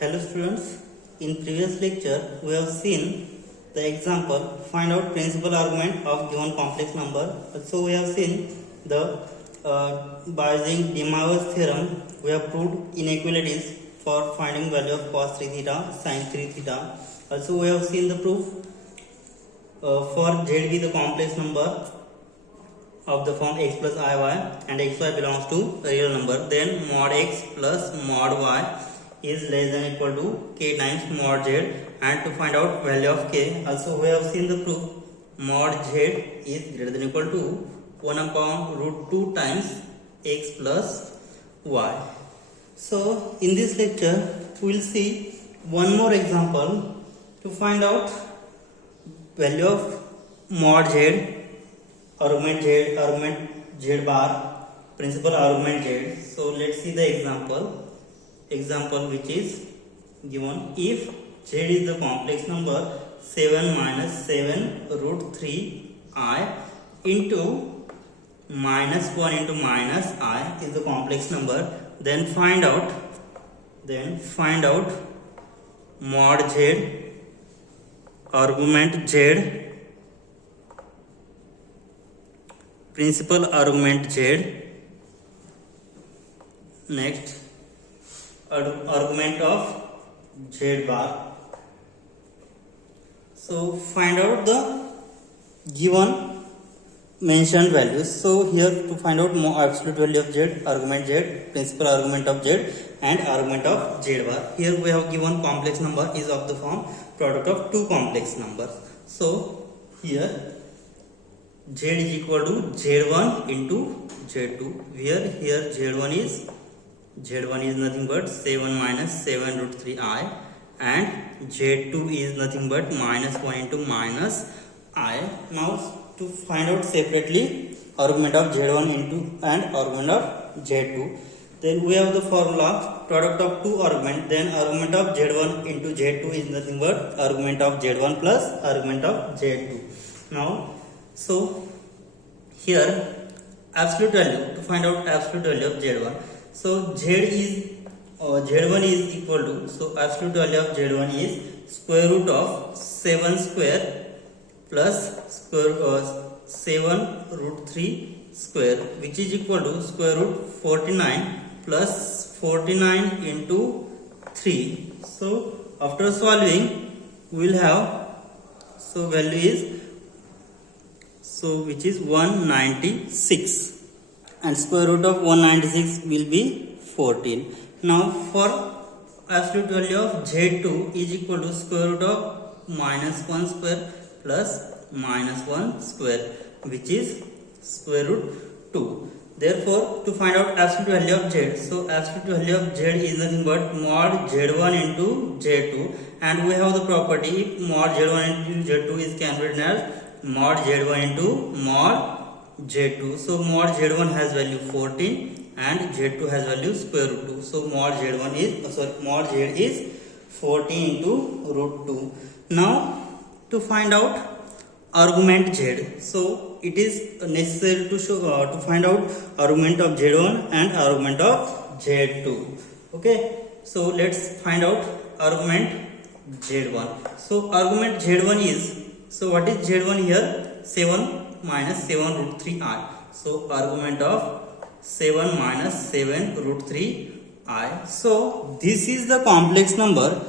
Hello students, in previous lecture we have seen the example find out principal argument of given complex number. So we have seen the by using De Moivre's theorem we have proved inequalities for finding value of cos 3 theta, sin 3 theta. Also we have seen the proof for z be the complex number of the form x plus iy and xy belongs to a real number, then mod x plus mod y is less than equal to k times mod z, and to find out value of k also we have seen the proof mod z is greater than equal to 1 upon root 2 times x plus y. So in this lecture we will see one more example to find out value of mod z, argument z bar, principal argument z. So let's see the example which is given. If z is the complex number 7 minus 7 root 3 I into minus 1 into minus I is the complex number, then find out mod z, argument z, principal argument z, next argument of z bar. So find out the given mentioned values. So here to find out more absolute value of z, argument z, principal argument of z and argument of z bar. Here we have given complex number is of the form product of two complex numbers. So here z is equal to z1 into z2, where here z1 is nothing but 7 minus 7 root 3 I, and z2 is nothing but minus 1 into minus I. Now to find out separately argument of z1 into and argument of z2, then we have the formula product of two argument, then argument of z1 into z2 is nothing but argument of z1 plus argument of z2. Now so here absolute value, to find out absolute value of z1. So z1 is equal to, so absolute value of z1 is square root of 7 square plus square 7 root 3 square, which is equal to square root 49 plus 49 into 3. So after solving we will have, so value is, so which is 196, and square root of 196 will be 14. Now for absolute value of z2 is equal to square root of minus 1 square plus minus 1 square, which is square root 2. Therefore to find out absolute value of z, so absolute value of z is nothing but mod z1 into z2, and we have the property if mod z1 into z2 is can be written as mod z1 into mod z2. So mod z1 has value 14 and z2 has value square root 2. So mod z1 is mod z is 14 into root 2. Now to find out argument z, so it is necessary to show to find out argument of z1 and argument of z2. Okay, so let's find out argument z1. So argument z1 is, so what is z1 here? 7 minus 7 root 3 I. So argument of 7 minus 7 root 3 I. So this is the complex number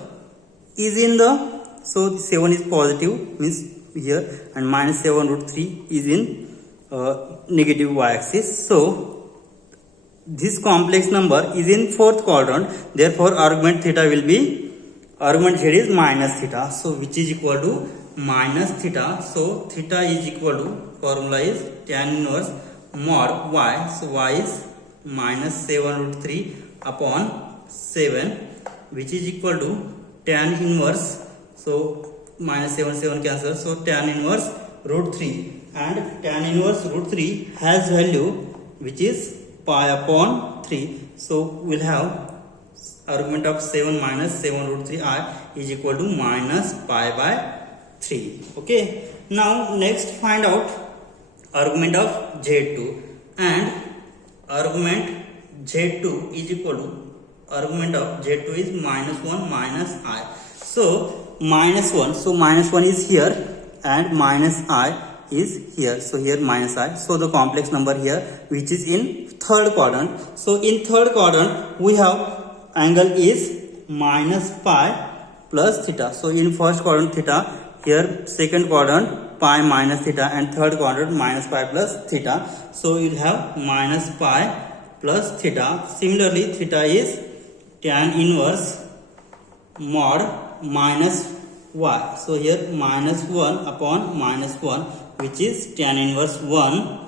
is in the, so 7 is positive means here, and minus 7 root 3 is in negative y-axis. So this complex number is in fourth quadrant, therefore argument theta will be, argument z is minus theta, so which is equal to minus theta. So theta is equal to, formula is tan inverse mod y, so y is minus 7 root 3 upon 7, which is equal to tan inverse, so minus 7 cancel, so tan inverse root 3, and tan inverse root 3 has value which is pi upon 3. So we'll have argument of 7 minus 7 root 3 I is equal to minus pi by 3. Okay, now next find out argument of z2, and argument z2 is equal to argument of z2 is minus 1 minus I. So minus 1, so minus 1 is here and minus I is here. So here minus I. So the complex number here which is in third quadrant. So in third quadrant we have angle is minus pi plus theta. So in first quadrant theta, here second quadrant pi minus theta, and third quadrant minus pi plus theta. So you'll have minus pi plus theta. Similarly, theta is tan inverse mod minus y. So here minus 1 upon minus 1, which is tan inverse 1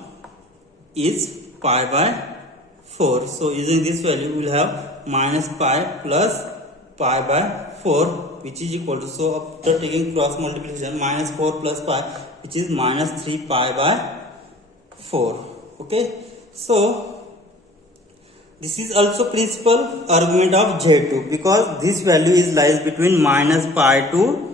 is pi by 4. So using this value, we will have minus pi plus pi by 4, which is equal to, so after taking cross multiplication, minus 4 plus pi, which is minus 3 pi by 4. Okay, so this is also principal argument of Z2, because this value is lies between minus pi to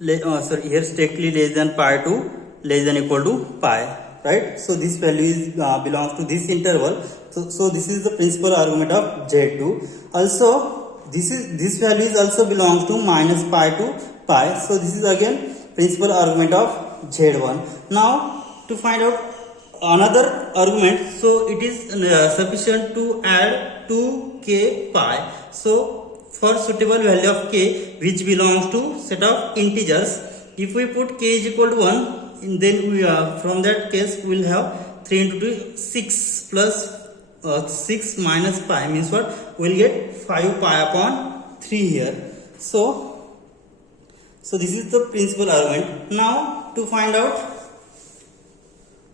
here strictly less than pi to less than equal to pi, right? So this value is belongs to this interval. So this is the principal argument of Z2. Also this value is also belongs to minus pi to pi. So this is again principal argument of Z1. Now to find out another argument, so it is sufficient to add 2k pi. So for suitable value of k which belongs to set of integers, if we put k is equal to 1, then we from that case we will have 3 into 2 6 plus 6 minus pi means what? We will get 5 pi upon 3 here. So this is the principal argument. Now to find out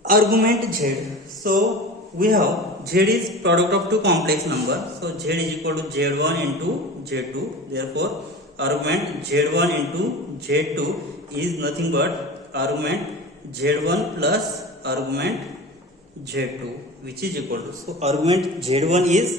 argument z. So we have z is product of two complex number. So z is equal to z1 into z2. Therefore argument z1 into z2 is nothing but argument z1 plus argument z2, which is equal to, so argument z1 is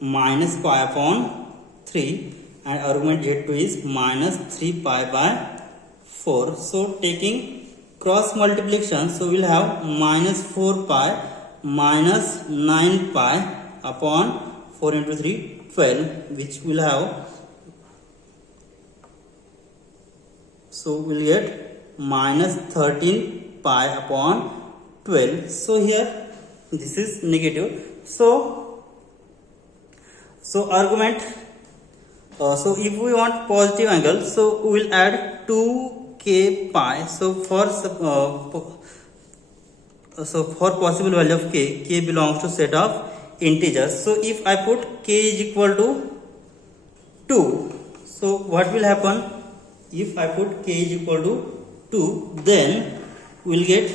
minus pi upon 3 and argument z2 is minus 3 pi by 4. So taking cross multiplication, so we'll have minus 4 pi minus 9 pi upon 4 into 3 12, which will have, so we'll get minus 13 pi upon 12. So here this is negative. So argument, so if we want positive angle, so we will add 2k pi. So for possible value of k belongs to set of integers. So if I put k is equal to 2, so what will happen? If I put k is equal to 2, then we will get,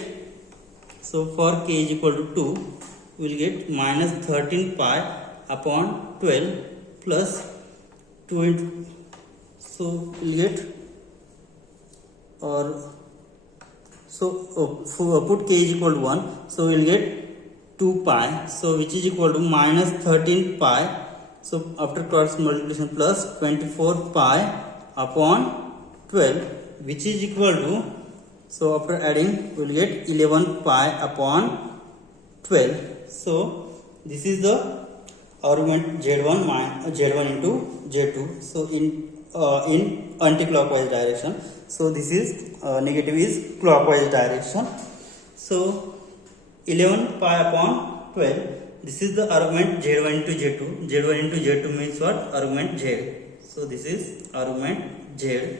so for k is equal to 2, we will get minus 13 pi upon 12 plus 2 into, so we will get, or so put k is equal to 1, so we will get 2 pi, so which is equal to minus 13 pi, so after cross multiplication plus 24 pi upon 12, which is equal to, so after adding we will get 11 pi upon 12. So this is the argument z1 into z2. So in anti-clockwise direction. So this is negative is clockwise direction. So 11 pi upon 12. This is the argument z1 into z2. z1 into z2 means what? Argument z. So this is argument z.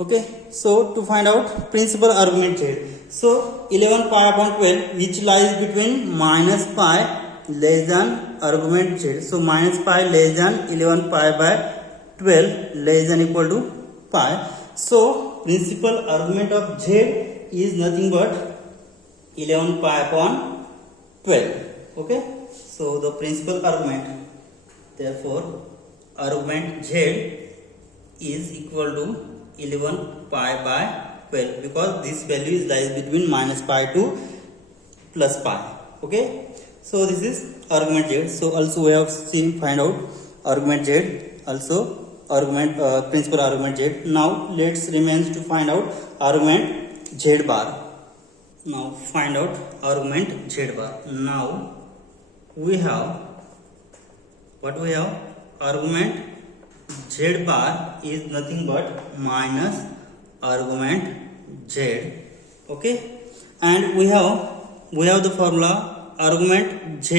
Okay, so to find out principal argument z. So 11 pi upon 12, which lies between minus pi less than argument z. So minus pi less than 11 pi by 12 less than equal to pi. So principal argument of z is nothing but 11 pi upon 12. Okay, so the principal argument, therefore argument z is equal to 11 pi by 12, because this value is lies between minus pi to plus pi. Okay, so this is argument z. So also we have seen find out argument z, also argument principal argument z. Now let's remains to find out argument z bar. Now find out argument z bar. Now we have what we have, argument z bar is nothing but minus argument z. Okay, and we have the formula argument z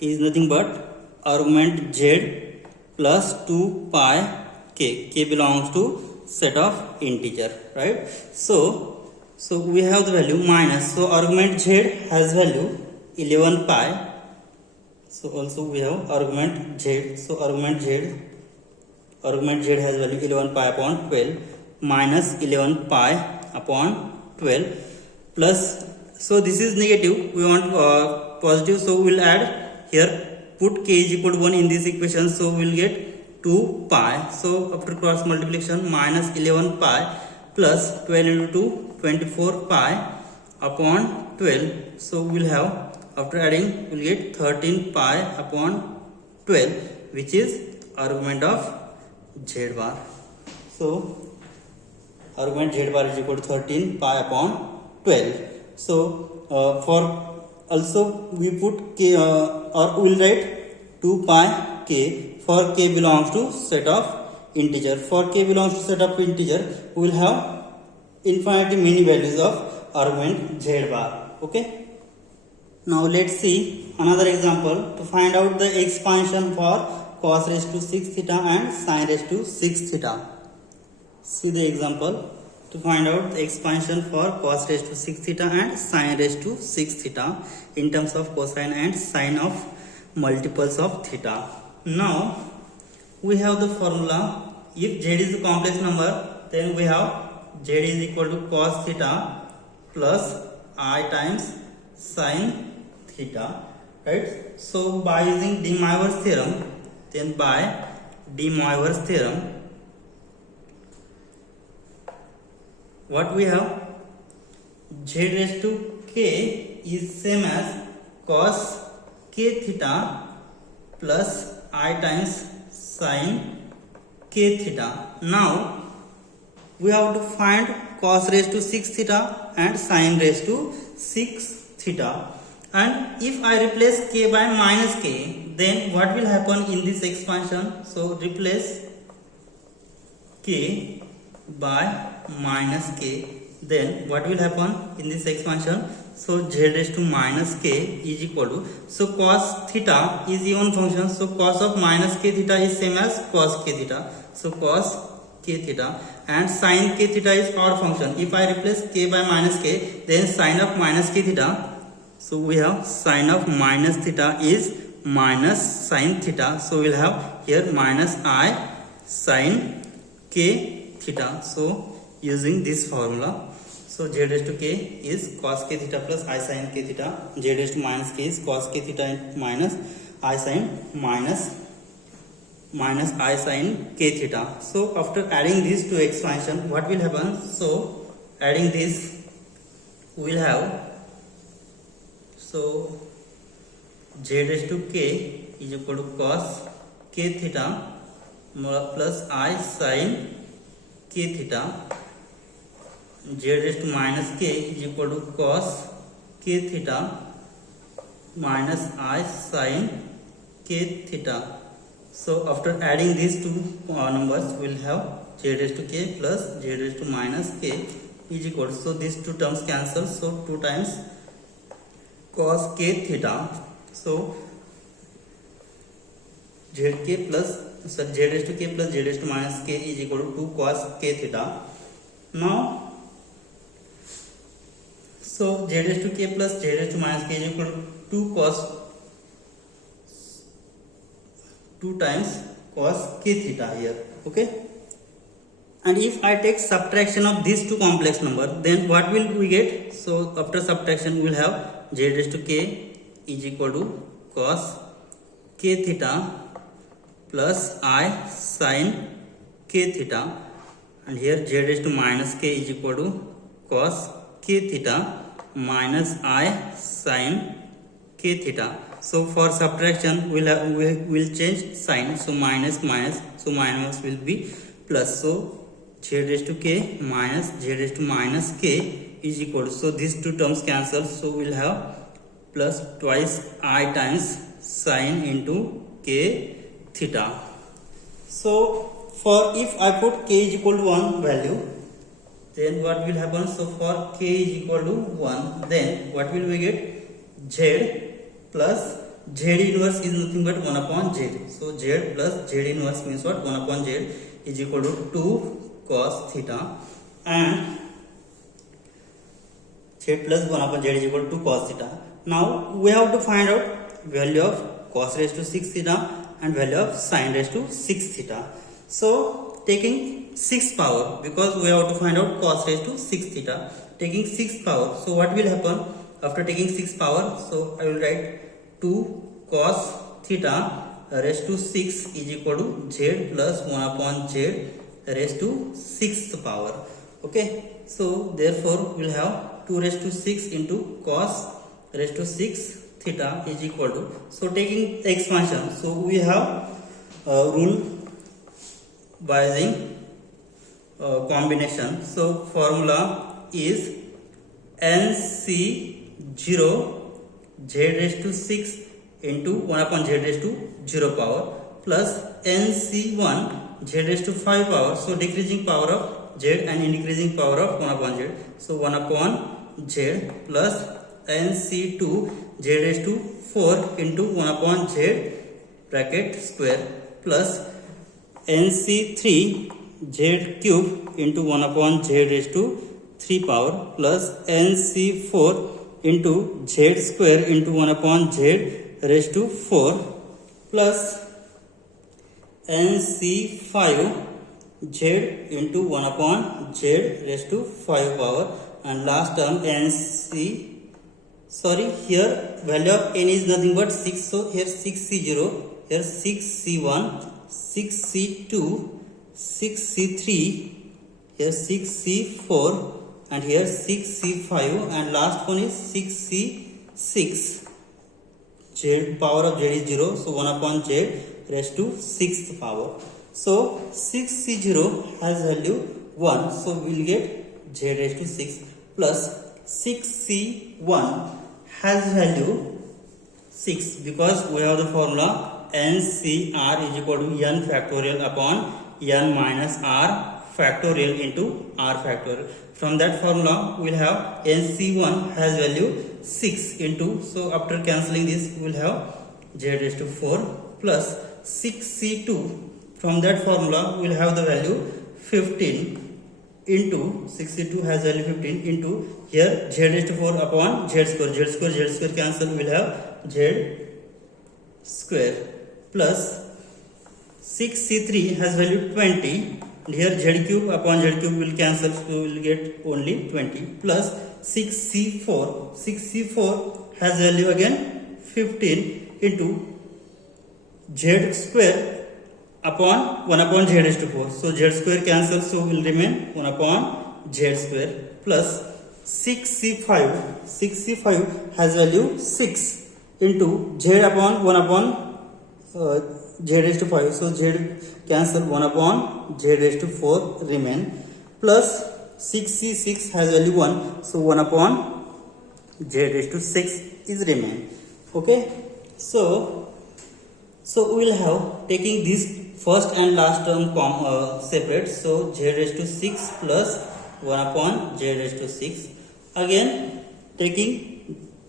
is nothing but argument z plus 2 pi k belongs to set of integer, right? So we have the value minus, so argument z has value 11 pi. So also we have argument z, so argument z has value 11 pi upon 12 minus 11 pi upon 12 plus, so this is negative, we want positive, so we will add here, put k is equal to 1 in this equation, so we will get 2 pi. So after cross multiplication, minus 11 pi plus 12 into 2, 24 pi upon 12. So we will have, after adding, we will get 13 pi upon 12, which is argument of z bar. So argument z bar is equal to 13 pi upon 12. So for also we put k, or we will write 2 pi k for k belongs to set of integer. For k belongs to set of integer, we will have infinitely many values of argument z bar. Okay, now let's see another example to find out the expansion for cos raised to 6 theta and sin raised to 6 theta. See the example to find out the expansion for cos raised to 6 theta and sin raised to 6 theta in terms of cosine and sine of multiples of theta. Now we have the formula, if z is a complex number, then we have z is equal to cos theta plus I times sin theta, right? So by using De Moivre's theorem, what we have, z raised to k is same as cos k theta plus I times sin k theta. Now we have to find cos raised to 6 theta and sin raised to 6 theta, and if I replace k by minus k, then what will happen in this expansion? So replace k by minus k, then what will happen in this expansion? So z raised to minus k is equal to, so cos theta is even function, so cos of minus k theta is same as cos k theta, so cos k theta, and sin k theta is odd function. If I replace k by minus k, then sin of minus k theta, so we have sin of minus theta is minus sin theta, so we'll have here minus I sin k theta. So using this formula, so z raised to k is cos k theta plus I sin k theta, z raised to minus k is cos k theta minus I sin minus I sin k theta. So after adding these two expansion, what will happen? So adding this, we will have, so z raised to k is equal to cos k theta plus I sin k theta, z raised to minus k is equal to cos k theta minus I sin k theta. So after adding these two numbers, we will have z raised to k plus z raised to minus k is equal to, so these two terms cancel, so 2 times cos k theta, so z raised to k plus z raised to minus k is equal to 2 cos k theta. Now so z raised to k plus z raised to minus k is equal to 2 cos 2 times cos k theta here. Okay, and if I take subtraction of these two complex number, then what will we get? So after subtraction, we will have z raised to k is equal to cos k theta plus I sin k theta, and here z raised to minus k is equal to cos k theta minus I sin k theta. So for subtraction, we'll change sign, so minus, so minus will be plus, so z raised to k minus z raised to minus k is equal to, so these two terms cancel, so we'll have plus twice I times sin into k theta. So for if I put k is equal to 1 value, then what will happen? So for k is equal to 1, then what will we get? Z plus z inverse is nothing but 1 upon z. So z plus z inverse means what? 1 upon z is equal to 2 cos theta, and z plus 1 upon z is equal to 2 cos theta. Now we have to find out value of cos raised to 6 theta and value of sin raised to 6 theta. So taking 6 power, because we have to find out cos raised to 6 theta, taking 6 power. So what will happen after taking 6 power? So I will write 2 cos theta raised to 6 is equal to z plus 1 upon z raised to 6th power. Okay, so therefore we will have 2 raised to 6 into cos raised to 6 theta is equal to, so taking expansion, so we have rule by using combination. So formula is NC0 z raised to 6 into 1 upon z raised to 0 power plus NC1 z raised to 5 power, so decreasing power of z and increasing power of 1 upon z, so 1 upon z plus NC2 z raised to 4 into 1 upon z bracket square plus NC3 z cube into 1 upon z raised to 3 power plus NC4 into z square into 1 upon z raised to 4 plus NC5 z into 1 upon z raised to 5 power, and last term here value of n is nothing but 6, so here 6c0, here 6c1, 6c2, 6c3, here 6c4, and here 6c5, and last one is 6c6. Z power of z is 0, so 1 upon z raised to 6th power. So 6c0 has value 1, so we will get z raised to 6 plus 6c1 has value 6, because we have the formula NCR is equal to n factorial upon n minus r factorial into r factorial. From that formula we will have NC1 has value 6 into, so after cancelling this we will have z raised to 4 plus 6c2. From that formula we will have the value 15 into 62 has value 15 into here z raised to 4 upon z square cancel, we will have z square plus 6c3 has value 20, and here z cube upon z cube will cancel, so we will get only 20 plus 6c4 has value again 15 into z square upon 1 upon z raised to 4, so z square cancel, so will remain 1 upon z square plus 6c5 has value 6 into z upon 1 upon z raised to 5, so z cancel, 1 upon z raised to 4 remain plus 6c6 has value 1, so 1 upon z raised to 6 is remain. Okay, so we will have taking this first and last term separate, so z raised to 6 plus 1 upon z raised to 6, again taking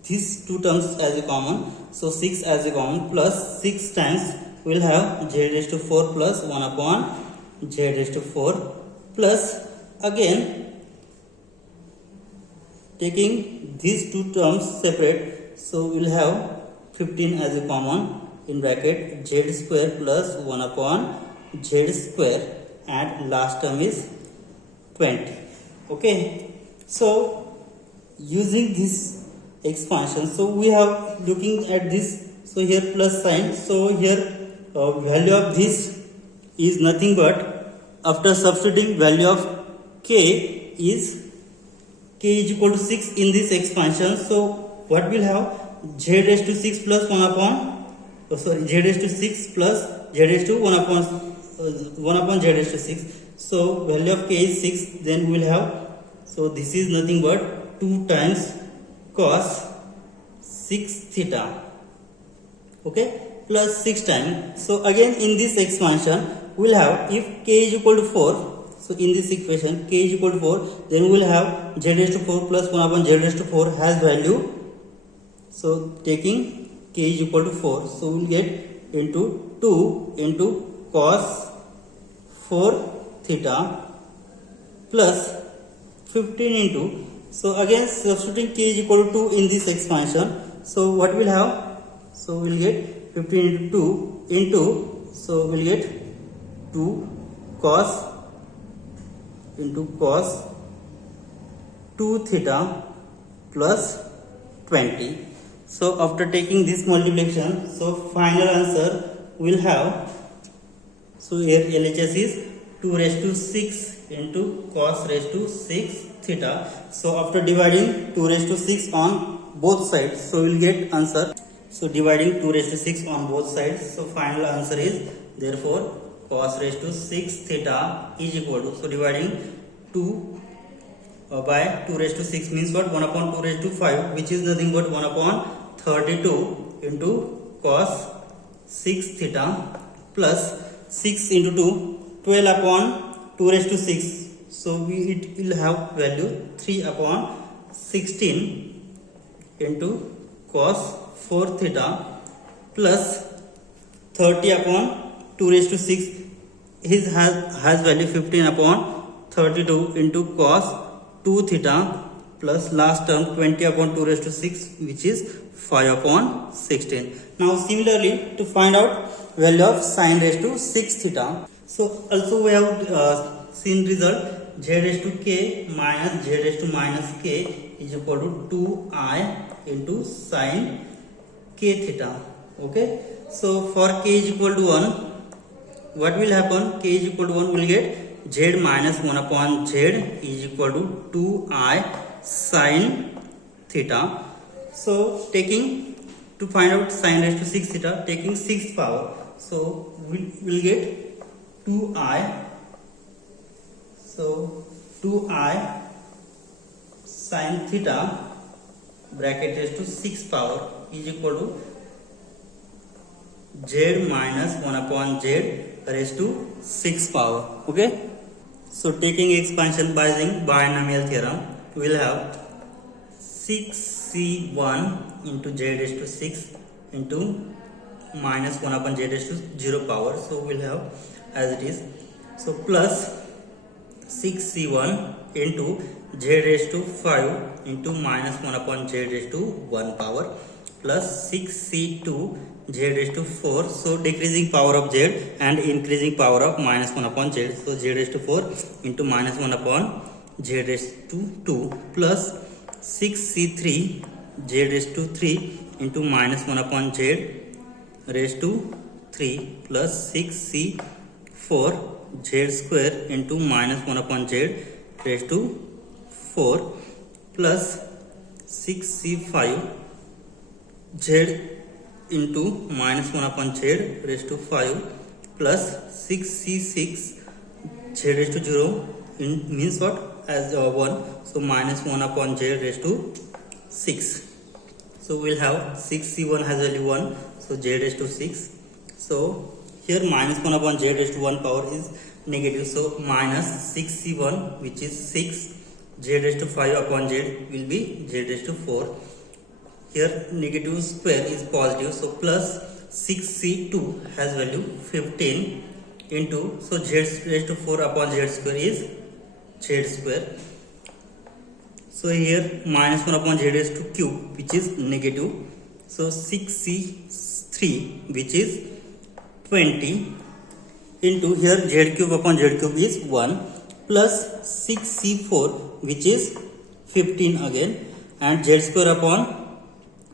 these two terms as a common, so 6 as a common plus 6 times we will have z raised to 4 plus 1 upon z raised to 4 plus again taking these two terms separate, so we will have 15 as a common in bracket z square plus 1 upon z square, and last term is 20. Okay, so using this expansion, so we have looking at this, so here plus sign, so here value of this is nothing but after substituting value of k is equal to 6 in this expansion, so what will have z raised to 6 plus 1 upon z raised to 6 plus z raised to 1 upon z raised to 6, so value of k is 6, then we will have, so this is nothing but 2 times cos 6 theta. Okay, plus 6 times. So again in this expansion we will have, if k is equal to 4, so in this equation k is equal to 4, then we will have z raised to 4 plus 1 upon z raised to 4 has value. So taking k is equal to 4, so we will get into 2 into cos 4 theta plus 15 into, so again substituting k is equal to 2 in this expansion, so what we'll have, so we'll get 15 into 2 into, so we'll get 2 cos into cos 2 theta plus 20. So after taking this multiplication, so final answer will have, so here LHS is 2 raised to 6 into cos raised to 6 theta. So after dividing 2 raised to 6 on both sides, so we will get answer. So dividing 2 raised to 6 on both sides, so final answer is therefore cos raised to 6 theta is equal to, so dividing 2 by 2 raised to 6 means what, 1 upon 2 raised to 5, which is nothing but 1 upon 32 into cos 6 theta plus 6 into 2, 12 upon 2 raised to 6, so it will have value 3 upon 16 into cos 4 theta plus 30 upon 2 raised to 6 has value 15 upon 32 into cos 2 theta plus last term 20 upon 2 raised to 6, which is 5 upon 16. Now similarly to find out value of sin raised to 6 theta, so also we have seen result z raised to k minus z raised to minus k is equal to 2i into sin k theta. Okay, so for k is equal to 1, what will happen, k is equal to 1 will get z minus 1 upon z is equal to 2i sin theta. So taking, to find out sin raised to 6 theta, taking 6th power, so we will get 2i, so 2i sin theta bracket raised to 6 power is equal to z minus 1 upon z raised to 6 power. Okay, so taking expansion by using binomial theorem, we will have 6c1 into z raised to 6 into minus 1 upon z raised to 0 power, so we will have as it is, so plus 6c1 into z raised to 5 into minus 1 upon z raised to 1 power plus 6c2 z raised to 4, so decreasing power of z and increasing power of minus 1 upon z, so z raised to 4 into minus 1 upon z raised to 2 plus 6c3 z raised to 3 into minus 1 upon z raised to 3 plus 6c4 z square into minus 1 upon z raised to 4 plus 6c5 z into minus 1 upon z raised to 5 plus 6c6 z raised to 0 means what, as 1, so minus 1 upon z raised to 6, so we'll have 6c1 has value 1, so z raised to 6, so here minus 1 upon z raised to 1 power is negative, so minus 6c1 which is 6, z raised to 5 upon z will be z raised to 4, here negative square is positive, so plus 6c2 has value 15 into, so z raised to 4 upon z square is z square, so here minus 1 upon z raised to cube which is negative, so 6c3 which is 20 into, here z cube upon z cube is 1 plus 6c4 which is 15 again, and z square upon,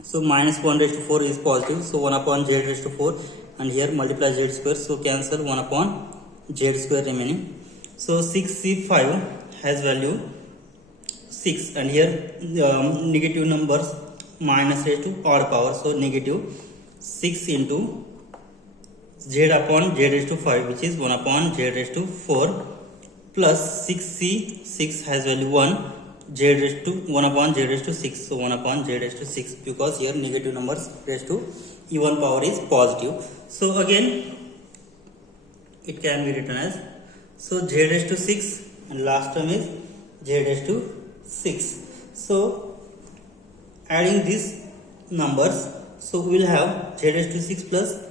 so minus 1 raised to 4 is positive, so 1 upon z raised to 4, and here multiply z square, so cancel 1 upon z square remaining, so 6c5 has value 6, and here negative numbers minus raised to odd power, so negative 6 into z upon z raised to 5 which is 1 upon z raised to 4 plus 6c6 has value 1, z raised to 1 upon z raised to 6, so 1 upon z raised to 6, because here negative numbers raised to even power is positive. So again it can be written as, so z raised to 6 and last term is z raised to 6. So adding these numbers, so we will have z raised to 6 plus,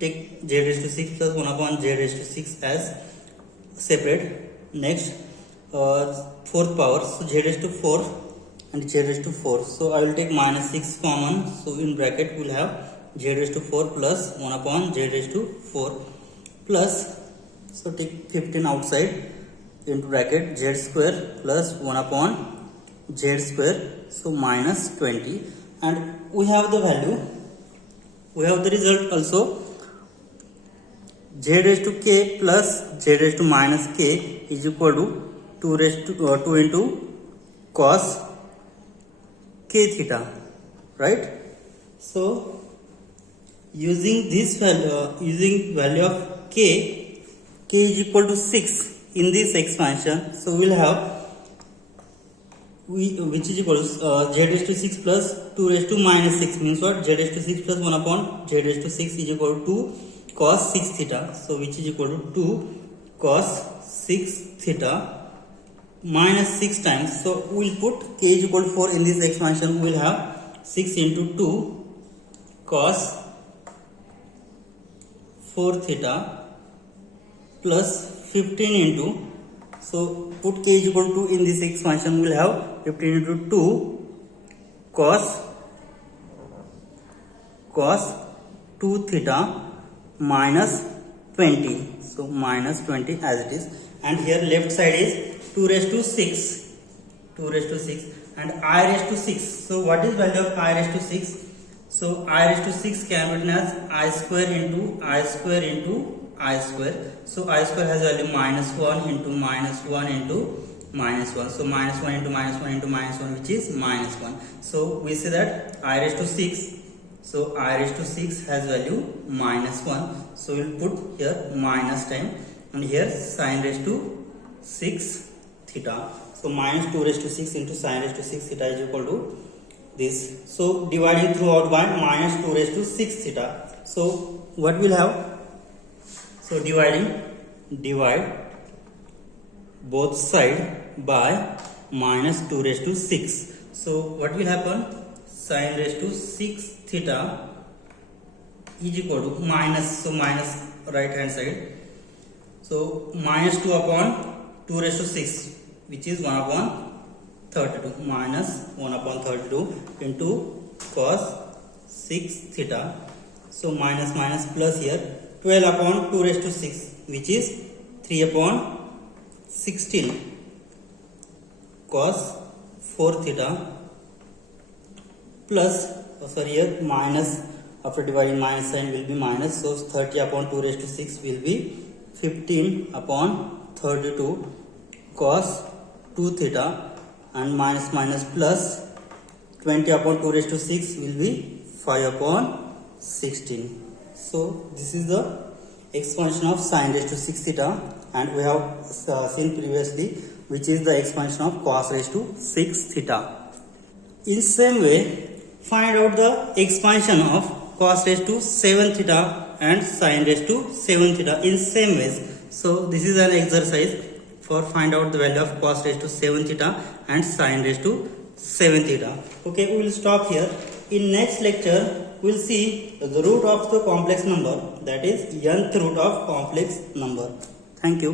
take z raised to 6 plus 1 upon z raised to 6 as separate. Next fourth power, so z raised to 4 and z raised to 4. So I will take minus 6 common, so in bracket we will have z raised to 4 plus 1 upon z raised to 4 plus, so take 15 outside into bracket z square plus 1 upon z square, so minus 20, and we have the value, we have the result also, z raised to k plus z raised to minus k is equal to 2 into cos k theta, right? So using this value, using value of k is equal to 6 in this expansion, so we will have which is equal to z raised to 6 plus 2 raised to minus 6 means what, z raised to 6 plus 1 upon z raised to 6 is equal to 2 cos 6 theta, so which is equal to 2 cos 6 theta minus 6 times, so we will put k is equal to 4 in this expansion, we will have 6 into 2 cos 4 theta plus 15 into, so put k is equal to 2 in this expansion, we will have 15 into 2 cos 2 theta minus 20, so minus 20 as it is, and here left side is 2 raised to 6 and I raised to 6. So what is value of I raised to 6? So I raised to 6 can be written as I square into I square into I square. So I square has value minus 1 into minus 1 into minus 1. So minus 1 into minus 1 into minus 1, which is minus 1. So we say that I raised to 6. So I raised to 6 has value minus 1. So we will put here minus time, and here sin raised to 6 theta. So minus 2 raised to 6 into sin raised to 6 theta is equal to this. So dividing throughout by minus 2 raised to 6 theta. So what we'll have? So divide both side by minus 2 raised to 6. So what will happen? Sin raised to 6 theta is equal to minus, so minus right hand side. So minus 2 upon 2 raised to 6, which is 1 upon 32, minus 1 upon 32 into cos 6 theta. So minus minus plus here 12 upon 2 raised to 6, which is 3 upon 16 cos 4 theta plus, here minus, after dividing minus sign will be minus, so 30 upon 2 raised to 6 will be 15 upon 32 cos 2 theta, and minus minus plus 20 upon 2 raised to 6 will be 5 upon 16. So this is the expansion of sin raised to 6 theta, and we have seen previously which is the expansion of cos raised to 6 theta. In same way, find out the expansion of cos raised to 7 theta and sin raised to 7 theta in same ways. So this is an exercise for find out the value of cos raised to 7 theta and sin raised to 7 theta. Okay, we will stop here. In next lecture, we will see the root of the complex number, that is nth root of complex number. Thank you.